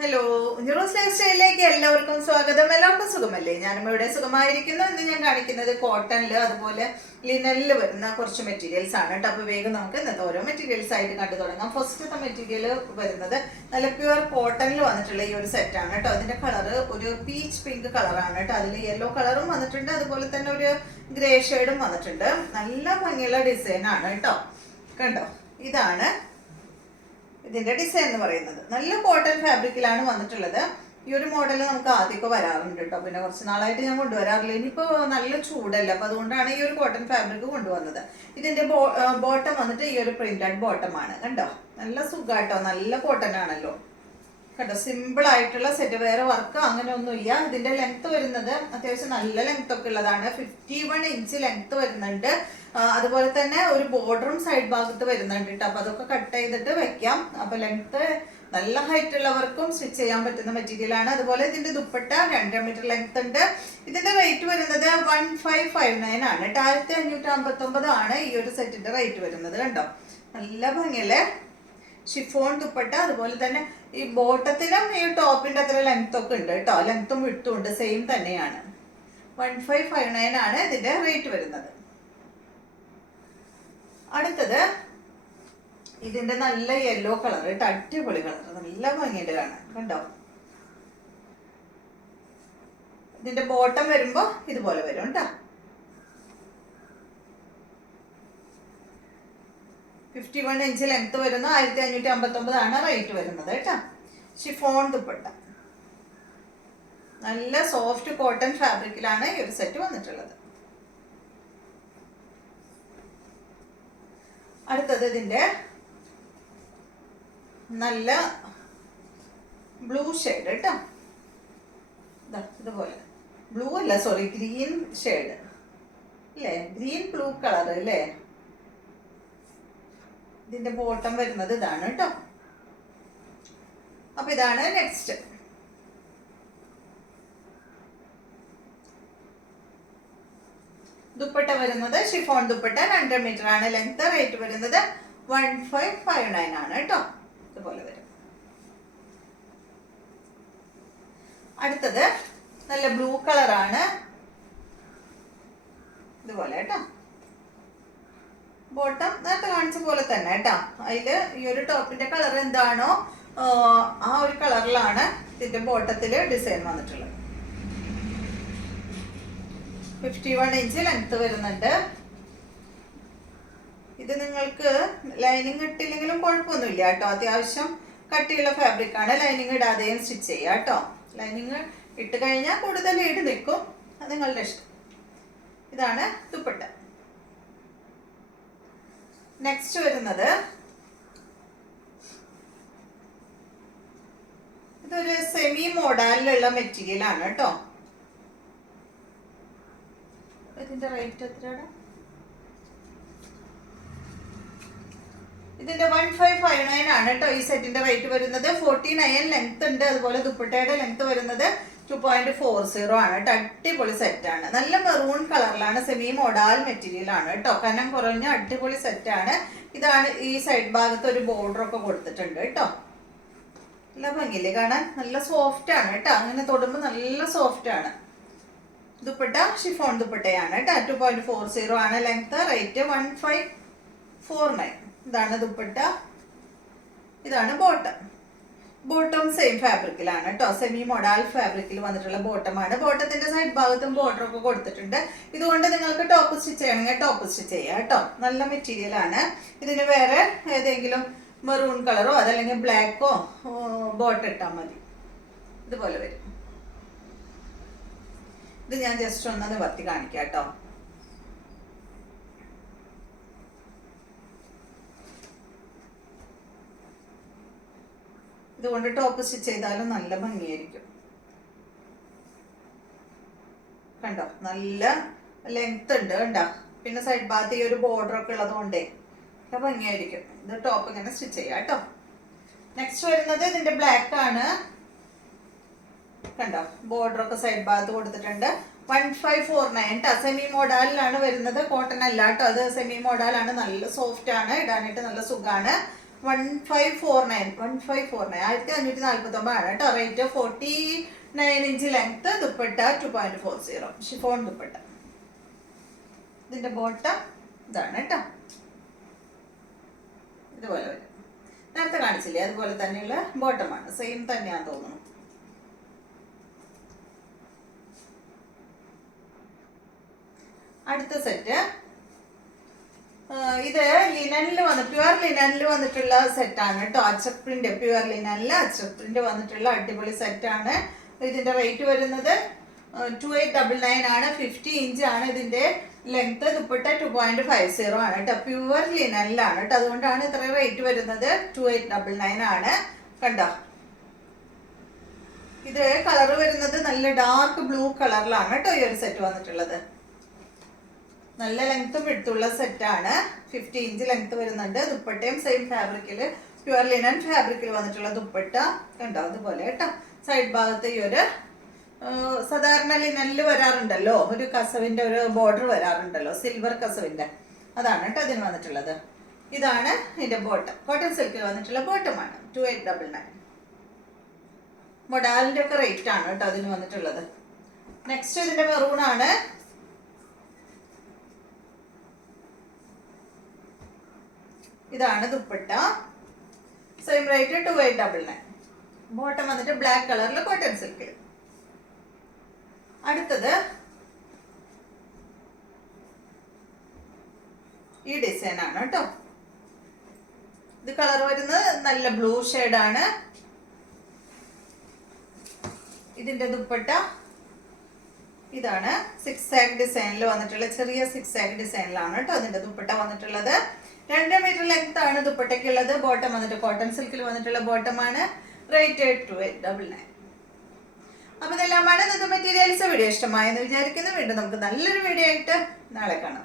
Hello, ന്യൂറോസ് life സ്റ്റൈലിലേക്ക് എല്ലാവർക്കും സ്വാഗതം. എല്ലാവർക്കും സുഖമല്ലേ? ഞാനും ഇവിടെ സുഖമായിരിക്കുന്നു. ഇന്ന് ഞാൻ കാണിക്കുന്നത് കോട്ടണിൽ അതുപോലെ ലിനനിൽ വരുന്ന കുറച്ച് മെറ്റീരിയൽസ് ആണ് കേട്ടോ. അപ്പോൾ വേഗം നമുക്ക് ഇന്നത്തെ ഓരോ മെറ്റീരിയൽസ് ആയിട്ട് കണ്ടു തുടങ്ങാം. ഫസ്റ്റത്തെ മെറ്റീരിയൽ വരുന്നത് നല്ല പ്യുവർ കോട്ടണിൽ വന്നിട്ടുള്ള ഈ ഒരു സെറ്റാണ് കേട്ടോ. അതിന്റെ കളർ ഒരു പീച്ച് പിങ്ക് കളറാണ് കേട്ടോ. അതിൽ യെല്ലോ കളറും വന്നിട്ടുണ്ട്, അതുപോലെ തന്നെ ഒരു ഗ്രേ ഷെയ്ഡും വന്നിട്ടുണ്ട്. നല്ല ഭംഗിയുള്ള ഡിസൈൻ ആണ് കേട്ടോ. കണ്ടോ, ഇതാണ് ഇതിന്റെ ഡിസൈൻ എന്ന് പറയുന്നത്. നല്ല കോട്ടൺ ഫാബ്രിക്കിലാണ് വന്നിട്ടുള്ളത്. ഈ ഒരു മോഡൽ നമുക്ക് ആദ്യമൊക്കെ വരാറുണ്ട് കേട്ടോ. പിന്നെ കുറച്ച് നാളായിട്ട് ഞാൻ കൊണ്ടുവരാറില്ല. ഇനിയിപ്പോൾ നല്ല ചൂടല്ല, അപ്പൊ അതുകൊണ്ടാണ് ഈ ഒരു കോട്ടൺ ഫാബ്രിക് കൊണ്ടുവന്നത്. ഇതിന്റെ ബോട്ടം വന്നിട്ട് ഈ ഒരു പ്രിന്റഡ് ബോട്ടം ആണ്. കണ്ടോ, നല്ല സുഖാട്ടോ, നല്ല കോട്ടൺ ആണല്ലോ. കണ്ടോ, സിമ്പിൾ ആയിട്ടുള്ള സെറ്റ്, വേറെ വർക്ക് അങ്ങനെ ഒന്നുമില്ല. ഇതിന്റെ ലെങ്ത് വരുന്നത് അത്യാവശ്യം നല്ല ലെങ്ത് ഒക്കെ ഉള്ളതാണ്. 51 ഇഞ്ച് ലെങ്ത് വരുന്നുണ്ട്. അതുപോലെ തന്നെ ഒരു ബോർഡറും സൈഡ് ഭാഗത്ത് വരുന്നുണ്ട് കേട്ടോ. അപ്പൊ അതൊക്കെ കട്ട് ചെയ്തിട്ട് വെക്കാം. അപ്പൊ ലെങ്ത് നല്ല ഹൈറ്റ് ഉള്ളവർക്കും സ്റ്റിച്ച് ചെയ്യാൻ പറ്റുന്ന മെറ്റീരിയൽ ആണ്. അതുപോലെ ഇതിന്റെ ദുപ്പട്ട 2 മീറ്റർ ലെങ്ത് ഉണ്ട്. ഇതിന്റെ റേറ്റ് വരുന്നത് 1559 ആണ് കേട്ടോ. 1559 ആണ് ഈ ഒരു സെറ്റിന്റെ റേറ്റ് വരുന്നത്. കണ്ടോ, നല്ല ഭംഗിയല്ലേ, ഷിഫോൺ ദുപ്പട്ട. അതുപോലെ തന്നെ ഈ ബോട്ടത്തിനും ഈ ടോപ്പിന്റെ അത്ര ലെങ്ത് ഒക്കെ ഉണ്ട് കേട്ടോ. ലെങ്ത്തും വിട്ടും ഉണ്ട്, സെയിം തന്നെയാണ്. 1559 ആണ് ഇതിന്റെ റേറ്റ് വരുന്നത്. അടുത്തത് ഇതിന്റെ നല്ല യെല്ലോ കളർ കേട്ടോ, അടിപൊളി കളർ, നല്ല ഭംഗിയുണ്ട് കാണാൻ. കണ്ടോ, ഇതിന്റെ ബോട്ടം വരുമ്പോ ഇതുപോലെ വരും കേട്ടോ. 51 ഇഞ്ച് ലെങ്ത് വരുന്നു. 1559 ആണ് റേറ്റ് വരുന്നത് കേട്ടോ. ഷിഫോൺ ദുപ്പട്ട, നല്ല സോഫ്റ്റ് കോട്ടൺ ഫാബ്രിക്കിലാണ് ഈ ഒരു സെറ്റ് വന്നിട്ടുള്ളത്. അടുത്തത് ഇതിന്റെ നല്ല ബ്ലൂ ഷെയ്ഡ് കേട്ടോ. ഇതുപോലെ ബ്ലൂ അല്ല, സോറി, ഗ്രീൻ ഷെയ്ഡ് അല്ലേ, ഗ്രീൻ ബ്ലൂ കളർ അല്ലേ. ഇതിന്റെ ബോട്ടം വരുന്നത് ഇതാണ് കേട്ടോ. അപ്പൊ ഇതാണ് നെക്സ്റ്റ്. ദുപ്പട്ട വരുന്നത് ഷിഫോൺ ദുപ്പട്ട, 2 മീറ്റർ ആണ് ലെങ്ത്. റേറ്റ് വരുന്നത് 1559 ആണ് കേട്ടോ. ഇതുപോലെ വരും. അടുത്തത് നല്ല ബ്ലൂ കളറാണ്, ഇതുപോലെ കേട്ടോ. ബോട്ടം നേരത്തെ കാണിച്ച പോലെ തന്നെ കേട്ടോ. അതില് ഈ ഒരു ടോപ്പിന്റെ കളർ എന്താണോ ആ ഒരു കളറിലാണ് ഇതിന്റെ ബോട്ടത്തില് ഡിസൈൻ വന്നിട്ടുള്ളത്. 51 ഇഞ്ച് ലെങ്ത് വരുന്നുണ്ട്. ഇത് നിങ്ങൾക്ക് ലൈനിങ് ഇട്ടില്ലെങ്കിലും കുഴപ്പമൊന്നുമില്ല കേട്ടോ. അത്യാവശ്യം കട്ടിയുള്ള ഫാബ്രിക് ആണ്. ലൈനിങ് ഇടാതെയും സ്റ്റിച്ച് ചെയ്യാം കേട്ടോ. ലൈനിങ് ഇട്ട് കഴിഞ്ഞാൽ കൂടുതൽ ഈട് നിൽക്കും, അത് നിങ്ങളുടെ ഇഷ്ടം. ഇതാണ് ദുപ്പട്ട. നെക്സ്റ്റ് വരുന്നത് ഇതൊരു സെമി മോഡലിലുള്ള മെറ്റീരിയൽ ആണ് കേട്ടോ. ഇതിന്റെ റേറ്റ് എത്രയാണ്? ഇതിന്റെ 1559 ആണ് കേട്ടോ ഈ സെറ്റിന്റെ റേറ്റ് വരുന്നത്. 49 ലെങ്ത് ഉണ്ട്. അതുപോലെ ദുപ്പട്ടയുടെ ലെങ്ത് വരുന്നത് 2.40 ആണ് കേട്ടോ. അടിപൊളി സെറ്റാണ്. നല്ല മെറൂൺ കളറിലാണ്, സെമി മോഡൽ മെറ്റീരിയൽ ആണ് കേട്ടോ. കനം കുറഞ്ഞ അടിപൊളി സെറ്റാണ്. ഇതാണ് ഈ സൈഡ് ഭാഗത്ത് ഒരു ബോർഡർ ഒക്കെ കൊടുത്തിട്ടുണ്ട് കേട്ടോ. നല്ല ഭംഗിയില്ലേ കാണാൻ, നല്ല സോഫ്റ്റ് ആണ് കേട്ടോ. അങ്ങനെ തൊടുമ്പോൾ നല്ല സോഫ്റ്റ് ആണ്. ദുപ്പട്ട ഷിഫോൺ ദുപ്പട്ടയാണ് കേട്ടോ. 2.40 ആണ് ലെങ്ത്. റേറ്റ് 1549. ഇതാണ് ദുപ്പട്ട, ഇതാണ് ബോട്ടം. ബോട്ടം സെയിം ഫാബ്രിക്കിലാണ് കേട്ടോ. സെമി മോഡൽ ഫാബ്രിക്കിൽ വന്നിട്ടുള്ള ബോട്ടമാണ്. ബോട്ടത്തിന്റെ സൈഡ് ഭാഗത്തും ബോർഡർ ഒക്കെ കൊടുത്തിട്ടുണ്ട്. ഇതുകൊണ്ട് നിങ്ങൾക്ക് ടോപ്പ് സ്റ്റിച്ച് ചെയ്യണമെങ്കിൽ ടോപ്പ് സ്റ്റിച്ച് ചെയ്യാം കേട്ടോ. നല്ല മെറ്റീരിയൽ ആണ്. ഇതിന് വേറെ ഏതെങ്കിലും മെറൂൺ കളറോ അതല്ലെങ്കിൽ ബ്ലാക്കോ ബോട്ടം ഇട്ടാൽ മതി. ഇതുപോലെ വരും. ഇത് ഞാൻ ജസ്റ്റ് ഒന്ന് നിവർത്തി കാണിക്കാം കേട്ടോ. ഇതുകൊണ്ട് ടോപ്പ് സ്റ്റിച്ച് ചെയ്താലും നല്ല ഭംഗിയായിരിക്കും. കണ്ടോ, നല്ല ലെങ്ത് ഉണ്ട് കണ്ടോ. പിന്നെ സൈഡ് ഭാഗത്ത് ഈ ഒരു ബോർഡർ ഒക്കെ ഉള്ളത് കൊണ്ടേ നല്ല ഭംഗിയായിരിക്കും. ഇത് ടോപ്പ് ഇങ്ങനെ സ്റ്റിച്ച് ചെയ്യാം കേട്ടോ. നെക്സ്റ്റ് വരുന്നത് ഇതിന്റെ ബ്ലാക്ക് ആണ്. കണ്ടോ, ബോർഡർ ഒക്കെ സൈഡ് ഭാഗത്ത് കൊടുത്തിട്ടുണ്ട്. 1549 ട്ടോ. സെമി മോഡലിലാണ് വരുന്നത്, കോട്ടൺ അല്ല കേട്ടോ. അത് സെമി മോഡലാണ്, നല്ല സോഫ്റ്റ് ആണ്, ഇടാനായിട്ട് നല്ല സുഖമാണ്. 1549 ആണ് കേട്ടോ. Rate 49 inch length. Dupatta 2.40 chiffon dupatta. ഇതിന്റെ ബോട്ടം ഇതാണ് കേട്ടോ. ഇതുപോലെ വരും. നേരത്തെ കാണിച്ചില്ലേ അതുപോലെ തന്നെയുള്ള ബോട്ടമാണ്. സെയിം തന്നെയാന്ന് തോന്നുന്നു. അടുത്ത സെറ്റ് ഇത് ലിനനിൽ പ്യുവർ ലിനനിൽ വന്നിട്ടുള്ള സെറ്റാണ് കേട്ടോ. അച്ചക് പ്രിന്റ്, പ്യുവർ ലിനനിൽ അച്ചക് പ്രിന്റ് വന്നിട്ടുള്ള അടിപൊളി സെറ്റാണ്. ഇതിന്റെ റേറ്റ് വരുന്നത് 2899 ആണ്. 50 ഇഞ്ച് ആണ് ഇതിന്റെ ലെങ്ത്. ദുപ്പട്ട 2.50 ആണ് കേട്ടോ. പ്യുവർ ലിനനിലാണ് കേട്ടോ. അതുകൊണ്ടാണ് ഇത്ര റേറ്റ് വരുന്നത്. 2899 ആണ്. കണ്ടോ, ഇത് കളർ വരുന്നത് നല്ല ഡാർക്ക് ബ്ലൂ കളറിലാണ് കേട്ടോ ഈ ഒരു സെറ്റ് വന്നിട്ടുള്ളത്. നല്ല ലെങ്ത്തും വിടുത്തുള്ള സെറ്റാണ്. 50 ഇഞ്ച് ലെങ്ത് വരുന്നുണ്ട്. ദുപ്പട്ടയും സെയിം ഫാബ്രിക്കിൽ, പ്യുവർ ലിനൻ ഫാബ്രിക്കിൽ വന്നിട്ടുള്ള ദുപ്പട്ട കണ്ടോ അതുപോലെ കേട്ടോ. സൈഡ് ഭാഗത്ത് ഈ ഒരു സാധാരണ ലിനനിൽ വരാറുണ്ടല്ലോ ഒരു കസവിന്റെ ഒരു ബോർഡർ വരാറുണ്ടല്ലോ, സിൽവർ കസവിന്റെ, അതാണ് കേട്ടോ അതിന് വന്നിട്ടുള്ളത്. ഇതാണ് ഇതിന്റെ ബോട്ടം. കോട്ടൺ സിൽക്കിൽ വന്നിട്ടുള്ള ബോട്ടമാണ്. 2899. മൊഡാലിന്റെ ഒക്കെ റേറ്റ് ആണ് കേട്ടോ അതിന് വന്നിട്ടുള്ളത്. നെക്സ്റ്റ് ഇതിന്റെ മെറൂൺ ആണ്. ഇതാണ് ദുപ്പട്ട. Same rate 2899. ബോട്ടം വന്നിട്ട് ബ്ലാക്ക് കളറിൽ കോട്ടൺ സിൽക്കിൽ. അടുത്തത് ഈ ഡിസൈൻ ആണ് കേട്ടോ. ഇത് കളർ വരുന്നത് നല്ല ബ്ലൂ ഷെയ്ഡാണ്. ഇതിന്റെ ദുപ്പട്ട ഇതാണ്. 6 ആഗ് ഡിസൈനിൽ വന്നിട്ടുള്ള ചെറിയ 6 ആഗ് ഡിസൈനിലാണ് കേട്ടോ അതിന്റെ ദുപ്പട്ട വന്നിട്ടുള്ളത്. 2 മീറ്റർ ലെങ്ത് ആണ് ദുപ്പട്ടയ്ക്കുള്ളത്. ബോട്ടം വന്നിട്ട് കോട്ടൺ സിൽക്കിൽ വന്നിട്ടുള്ള ബോട്ടമാണ്. റേറ്റ് 2899. അപ്പൊ ഇതെല്ലാമാണ് ഇന്നത്തെ മെറ്റീരിയൽസ്. വീഡിയോ ഇഷ്ടമായെന്ന് വിചാരിക്കുന്നു. വീണ്ടും നമുക്ക് നല്ലൊരു വീഡിയോ ആയിട്ട് നാളെ കാണാം.